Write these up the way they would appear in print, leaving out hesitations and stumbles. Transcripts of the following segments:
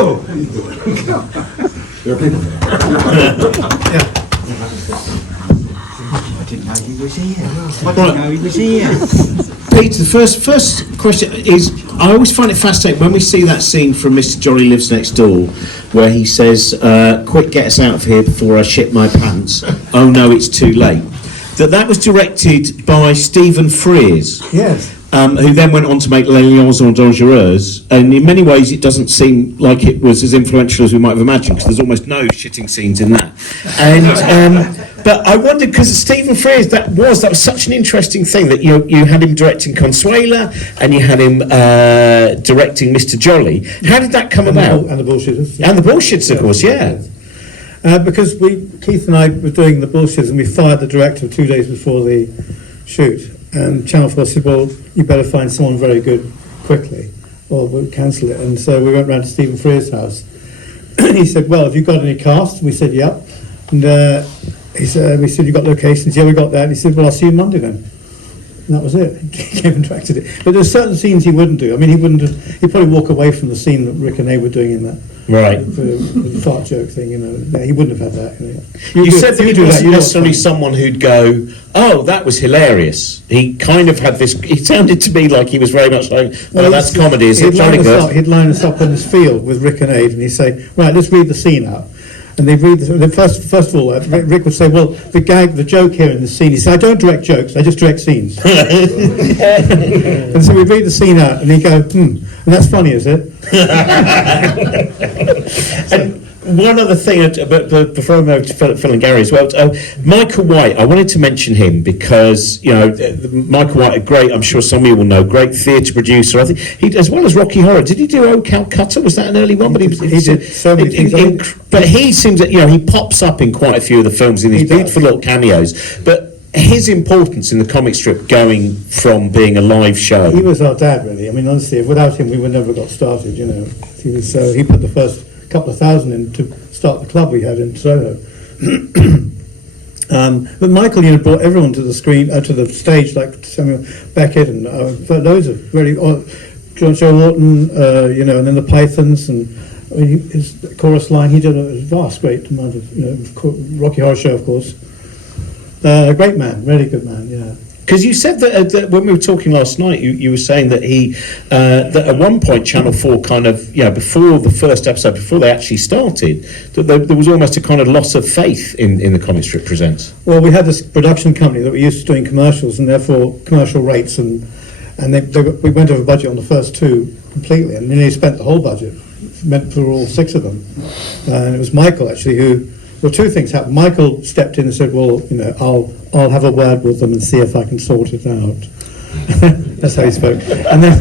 Oh! There are people there. I didn't know he was here. I didn't know he was here. Peter, the first question is, I always find it fascinating when we see that scene from Mr. Jolly Lives Next Door, where he says, quick, get us out of here before I shit my pants. Oh no, it's too late. That was directed by Stephen Frears. Yes. Who then went on to make Les Liaisons Dangereuses, and in many ways it doesn't seem like it was as influential as we might have imagined, because there's almost no shitting scenes in that. And but I wondered, because Stephen Frears, that was such an interesting thing, that you had him directing Consuela and you had him directing Mr. Jolly. How did that come about? And the Bullshitters. And the Bullshitters, of course, yeah. Because Keith and I were doing the Bullshitters, and we fired the director 2 days before the shoot. And Channel 4 said, well, you better find someone very good quickly, or we'll cancel it. And so we went round to Stephen Frears' house. He said, well, have you got any cast? We said, yep. And we said, you got locations? Yeah, we got that. And he said, well, I'll see you Monday then. And that was it. He came and directed it. But there's certain scenes he wouldn't do. I mean, he'd probably walk away from the scene that Rick and A were doing in that. Right. The fart joke thing, he wouldn't have had that. You said that he wasn't necessarily someone who'd go, oh, that was hilarious. He kind of had this, he sounded to me like he was very much like, well, that's comedy, is it? He'd line us up in this field with Rick and Aid, and he'd say, right, let's read the scene out. And they'd read first of all, Rick would say, well, the joke here in the scene, he said, I don't direct jokes, I just direct scenes. And so we'd read the scene out, and he'd go, and that's funny, is it? And one other thing, but before I move to Phil and Gary as well, Michael White, I wanted to mention him because, Michael White, a great, I'm sure some of you will know, great theatre producer. I think he, as well as Rocky Horror, did he do Oh Calcutta? Was that an early one? But he did so many things. But he seems that, he pops up in quite a few of the films in these beautiful little cameos. But his importance in the comic strip going from being a live show. He was our dad, really. I mean, honestly, without him, we would never got started, He put the first couple of thousand in to start the club we had in Soho. But Michael, brought everyone to the screen, to the stage, like Samuel Beckett and loads of really, Joe Norton, and then the Pythons, and his chorus line. He did a vast, great amount of, Rocky Horror Show, of course. A great man, really good man, yeah. Because you said that when we were talking last night, you were saying that that at one point Channel 4 kind of, before the first episode, before they actually started, that there was almost a kind of loss of faith in the comic strip presents. Well, we had this production company that were used to doing commercials, and therefore commercial rates, and we went over budget on the first two completely, and nearly spent the whole budget, meant for all six of them. And it was Michael, actually, who... Well, two things happened. Michael stepped in and said, well, I'll have a word with them and see if I can sort it out. That's how he spoke. And then,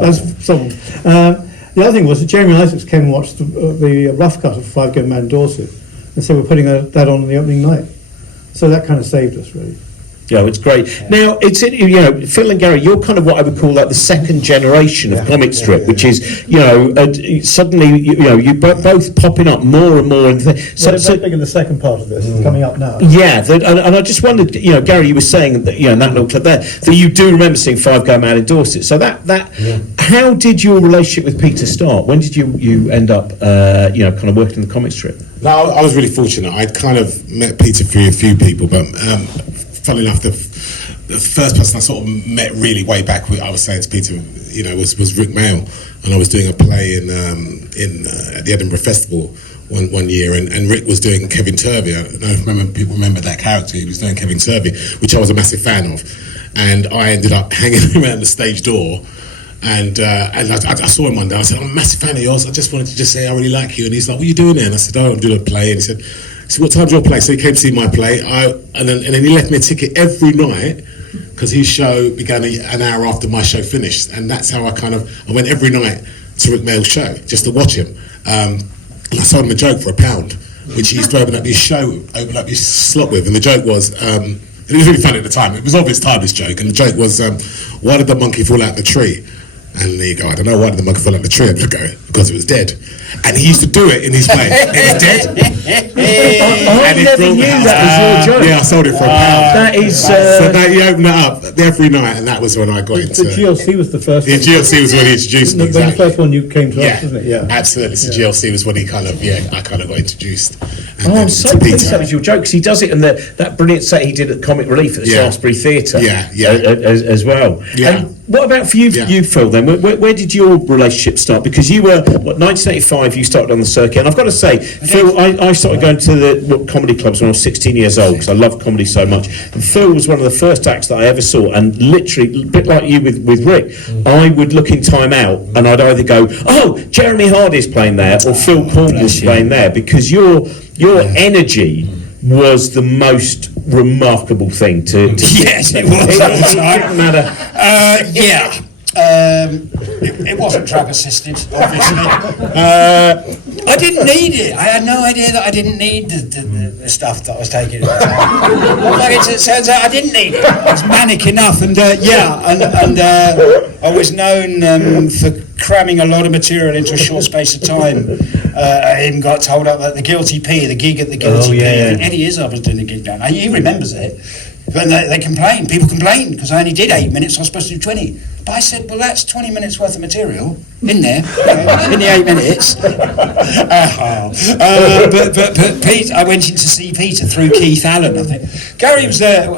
that's someone. The other thing was that Jamie Isaacs came and watched the rough cut of Five Good Man Dorset, and so we're putting that on the opening night. So that kind of saved us, really. Yeah, it's great. Now, Phil and Gary, you're kind of what I would call like the second generation of comic strip, which is, suddenly, you both popping up more and more. And so big in the second part of this, coming up now. Yeah, and I just wondered, Gary, you were saying that, in that little clip there, that you do remember seeing Five Go Mad in Dorset. So how did your relationship with Peter start? When did you end up, kind of working in the comic strip? No, I was really fortunate. I'd kind of met Peter through a few people, but funnily enough, the first person I sort of met really way back, I was saying to Peter, was Rick Mail, and I was doing a play in at the Edinburgh Festival one year, and Rick was doing Kevin Turvey. I don't know if people remember that character. He was doing Kevin Turvey, which I was a massive fan of, and I ended up hanging around the stage door. And I saw him one day. I said, I'm a massive fan of yours. I just wanted to say I really like you. And he's like, what are you doing there? And I said, I'm doing a play. And he said, what time's your play? So he came to see my play. And then he left me a ticket every night, because his show began an hour after my show finished. And that's how I went every night to Rick Mail's show just to watch him. And I sold him a joke for £1, which he used to open up his slot with. And the joke was, and it was really funny at the time. It was of its time, this joke. And the joke was, why did the monkey fall out the tree? And you go, I don't know why did the mug fall out the tree? And I go, because it was dead. And he used to do it in his play. It was dead. I never knew that was your joke. Yeah, I sold it for £1. That is. So that he opened it up every night, and that was when I got into. The GLC was the first The one. GLC was when he introduced me. The first one you came to Yeah, us, wasn't it? Yeah. absolutely. So GLC was when he kind of, I kind of got introduced. And Oh, then I'm so to pleased Peter. that was your joke, because he does it in that brilliant set he did at Comic Relief at the Yeah. Shaftesbury Theatre. Yeah. As well. Yeah. And what about for you, Yeah. Phil, then? Where did your relationship start? Because you were, 1985, you started on the circuit. And I've got to say, Phil, I started going to the comedy clubs when I was 16 years old, because I loved comedy so much. And Phil was one of the first acts that I ever saw, and literally, a bit like you with Rick, I would look in Time Out, and I'd either go, oh, Jeremy Hardy's playing there, or Phil Cornwell's playing there, because your energy was the most remarkable thing to Yes, it was. It didn't matter. It wasn't drug assisted, obviously. I didn't need it. I had no idea that I didn't need the stuff that I was taking at the time. Like it turns out I didn't need it. I was manic enough, and I was known for cramming a lot of material into a short space of time. I even got told up at the Guilty P, the gig at the Guilty P. I think Eddie Izzard was doing a gig down there. He remembers it. But they complained. People complained because I only did 8 minutes. I was supposed to do 20. But I said, well, that's 20 minutes worth of material in there, in the 8 minutes. But Pete, I went in to see Peter through Keith Allen, I think. Gary was there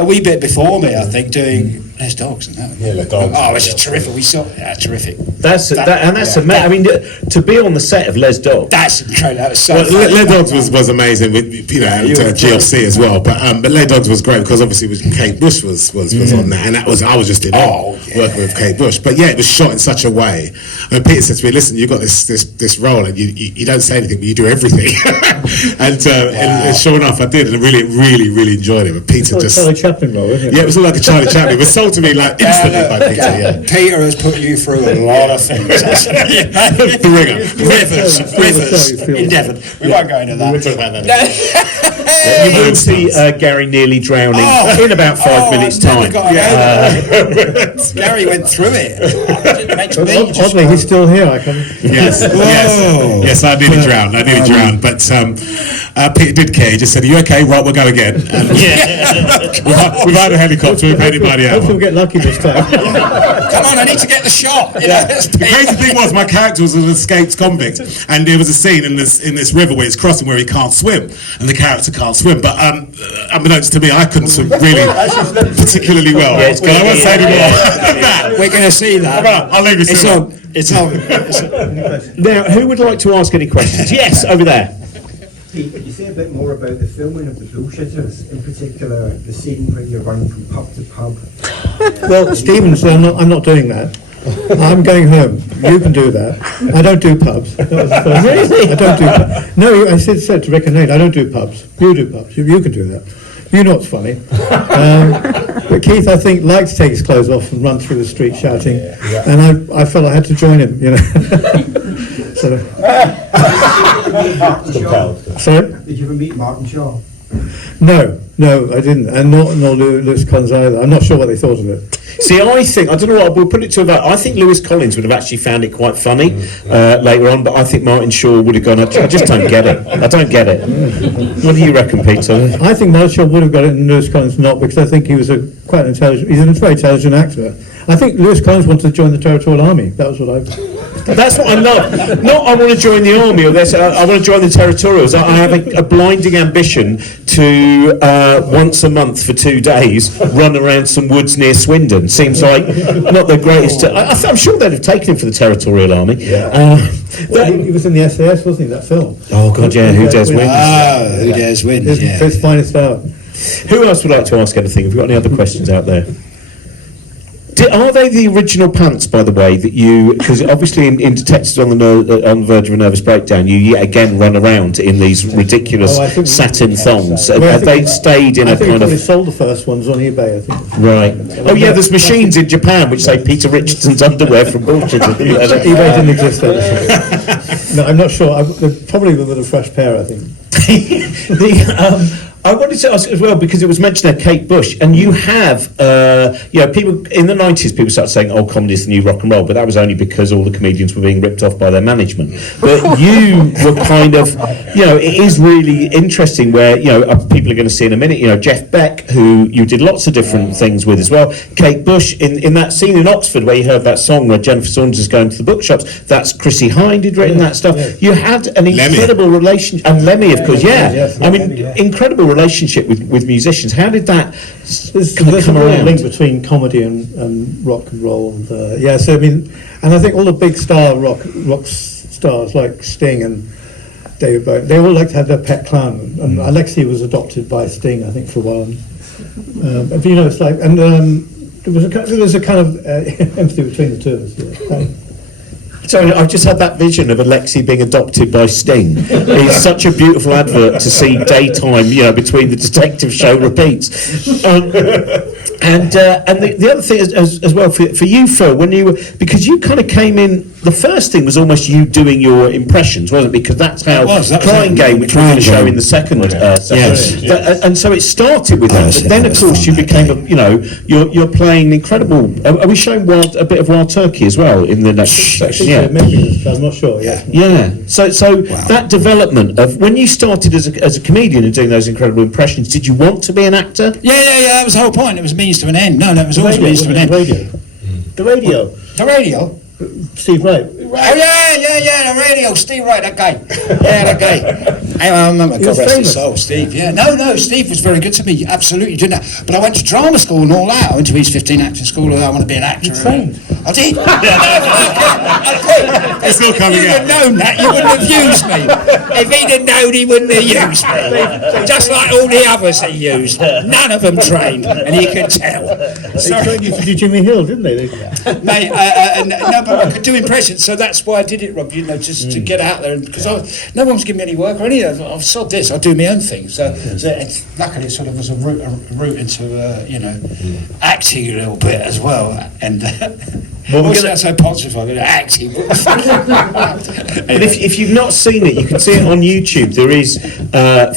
a wee bit before me, I think, doing Les Dogs and that. Yeah, Les Dogs. Oh, it was terrific. We saw, terrific. That's amazing. I mean, to be on the set of Les Dogs. That's incredible. That was so Well, funny. Les Dogs was amazing with GLC as well, but Les Dogs was great because obviously Kate Bush was on that, and I was just in working with Kate Bush. But yeah, it was shot in such a way. And Peter said to me, "Listen, you got this role, and you don't say anything, but you do everything." and sure enough, I did, and I really enjoyed it. But Peter It's like a Charlie Chaplin role, isn't it? yeah, it was all like a Charlie Chaplin. It was sold to me like instantly by Peter. Yeah. Peter has put you through a lot of things. The ringer. Rivers in Devon. We won't go into that. We'll talk about that. You will see Gary nearly drowning in about 5 minutes' time. Gary went through it. It makes me just Oddly, he's still here. I can. Yes, I nearly drowned. But Peter did care. He just said, "Are you okay? Right, we'll go again." And we've had a helicopter. We've paid money out. Hopefully, we'll get lucky this time. come on, I need to get the shot. You know, The crazy thing was, my character was an escaped convict, and there was a scene in this river where it's crossing where he can't swim, and the character can't swim. But unbeknownst to me, I couldn't swim really particularly well. Yeah, it's But I won't say any more. We're going to see that. I'll leave it. It's on. It's on. Now, who would like to ask any questions? Yes, over there. Pete, could you say a bit more about the filming of the bullshitters, in particular the scene where you run from pub to pub? Well, Stephen said, I'm not doing that. I'm going home. You can do that. I don't do pubs. That was the first thing. I don't do pubs. No, I said to Rick and Nate, I don't do pubs. You do pubs. You can do that. You know what's funny. But Keith, I think, liked to take his clothes off and run through the street shouting. And I felt I had to join him, you know. So, sorry? Did you ever meet Martin Shaw? No, I didn't. And nor Lewis Collins either. I'm not sure what they thought of it. See, I don't know what, we'll put it to about, I think Lewis Collins would have actually found it quite funny later on, but I think Martin Shaw would have gone, I just don't get it. I don't get it. What do you reckon, Peter? I think Martin Shaw would have got it and Lewis Collins not, because I think he was he's a very intelligent actor. I think Lewis Collins wanted to join the Territorial Army. That was what I... That's what I love. Not I want to join the army, or I want to join the territorials. I have a blinding ambition to once a month for 2 days run around some woods near Swindon. Seems like not the greatest. I'm sure they'd have taken him for the territorial army. He was in the SAS, wasn't he? That film. Oh God, yeah. Who dares win? Who dares win? His finest hour. Who else would like to ask anything? Have you got any other questions out there? Are they the original pants, by the way, that you... Because obviously in Detected on the Verge of a Nervous Breakdown, you yet again run around in these ridiculous satin thongs. Have they stayed in a kind of... They sold the first ones on eBay, I think. Right. Oh yeah, there's machines in Japan which say Peter Richardson's underwear from bullshit. eBay didn't exist then. No, I'm not sure. Probably with a fresh pair, I think. I wanted to ask as well, because it was mentioned there, Kate Bush, and you have, people in the 90s, people started saying, "Oh, comedy is the new rock and roll," but that was only because all the comedians were being ripped off by their management. But you were kind of, it is really interesting where, people are going to see in a minute, Jeff Beck, who you did lots of different things with as well. Kate Bush, in that scene in Oxford where you heard that song where Jennifer Saunders is going to the bookshops, that's Chrissy Hind had written that stuff. You had an incredible relationship, and Lemmy, of course, incredible relationship with musicians. How did that There's come a real around? link between comedy and rock and roll. And, and I think all the big rock stars like Sting and David Bowie, they all like to have their pet clown. And Alexei was adopted by Sting, I think, for a while. It's like, and there was a kind of empathy between the two of us. Yeah. Sorry, I've just had that vision of Alexei being adopted by Sting. It's such a beautiful advert to see daytime, between the detective show repeats. And the other thing as well for you, Phil, because you kind of came in. The first thing was almost you doing your impressions, wasn't it? Because that's how Crying Game, which we're going to show in the second session. Yes. And so it started with that, but then of course you became you're playing incredible. Are we showing a bit of Wild Turkey as well in the next section? Yeah. Maybe, I'm not sure. Yeah. So that development of when you started as a comedian and doing those incredible impressions, did you want to be an actor? Yeah. That was the whole point. It was a means to an end. No, it was always a means to an end. The radio. The radio. Steve Wright. Oh yeah, the radio, Steve Wright, that guy. Yeah, that guy. I remember, God rest his soul, Steve. Yeah, no, Steve was very good to me. Absolutely, didn't I? But I went to drama school and all that. I went to East 15 acting school. I want to be an actor. You trained? I did. I did. It's still coming If you'd known that, you wouldn't have used me. If he'd have known, he wouldn't have used me. Just like all the others he used. None of them trained, and you could tell. They trained you to do Jimmy Hill, didn't they? Mate, no, but I could do impressions, so that's why I did it, Rob. Just to get out there, because no one was giving me any work or anything. I've sod this. I'll do my own thing. So luckily, it sort of was a route into acting a little bit as well, and. That's so positive. I'm going to acting. And if you've not seen it, you can see it on YouTube. There is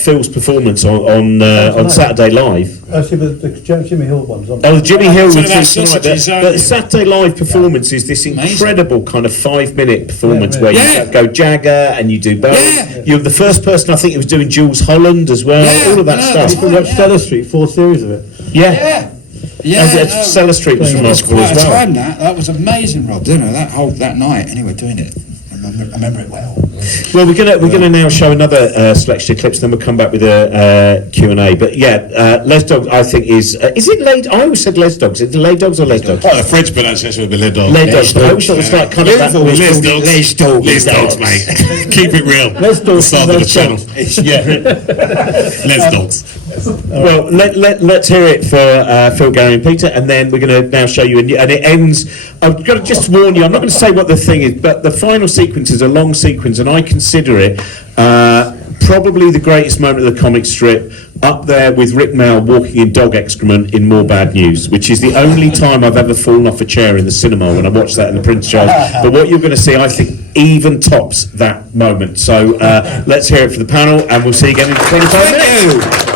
Phil's performance on Saturday Live. Actually, the Jimmy Hill one's on. Oh, the Jimmy Hill So was that's tonight, sausages, but the Saturday Live performance is this incredible kind of 5-minute performance Yeah, where yeah. you go Jagger and you do both. Yeah. You're the first person I think who was doing Jules Holland as well. Yeah, all of that I know, stuff. You can watch Stella Street, 4 series of it. Yeah. And Cellar Street was It was remarkable quite as well. a time that was amazing, Rob. Didn't it? That night. Anyway, doing it. I remember it well. Well, we're gonna now show another selection of clips, then we'll come back with a Q&A. But Les Dogs, I think is it Les? I always said Les Dogs. Is it Les Dogs or Les Dogs? Oh, the French pronunciation would be Les Dogs. Les Dogs. But I always thought it was like kind of that. Les Dogs. Les Dogs, mate. Keep it real. Les Dogs. Start of the channel. Yeah. Les Dogs. Well, let's hear it for Phil, Gary and Peter, and then we're going to now show you, and it ends, I've got to just warn you, I'm not going to say what the thing is, but the final sequence is a long sequence, and I consider it probably the greatest moment of the comic strip, up there with Rick Mail walking in dog excrement in More Bad News, which is the only time I've ever fallen off a chair in the cinema when I watched that in the Prince Charles. But what you're going to see, I think, even tops that moment. So let's hear it for the panel, and we'll see you again in 25 minutes.